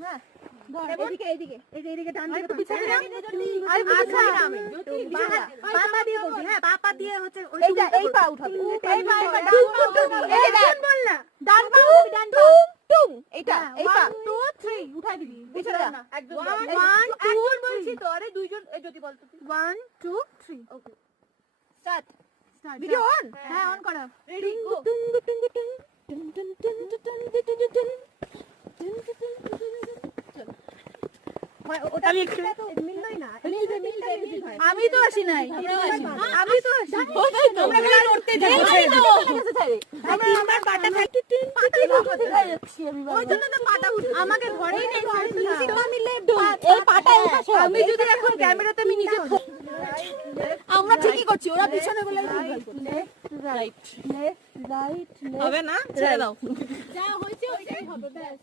হ্যাঁ এদিকে এদিকে এই যে এদিকে ডান দিকে পিছনে না আরে আচ্ছা আমি পাপা দিয়ে বলছি হ্যাঁ পাপা দিয়ে হচ্ছে এইটা এই পা উঠাবি এই পা এই দেখ বল না ডান পা উঠাবি ডান পা টুং এইটা এই পা 1 2 3 উঠাই দিবি পিছনে যা একদম 1 2 বলছি তো আরে দুইজন এই যদি বল তো 1 2 3 okay start start video on হ্যাঁ অন করো রেডি গো আমি একটু আমি তো আসি নাই আমি তো আসি আমরা গেলে উঠতে যাই আমরা আমার পাটা ওই জন্য তো পাটা উঠে আমাকে ধরেই নেই এই পাটা এই পাশে আমি যদি এখন ক্যামেরাতে আমি নিজে আমরা ঠিকই করছি ওরা পিছনে বলে রাইট রাইট হবে না ছেড়ে দাও যা হয়েছে ওইটাই হবে ব্যাস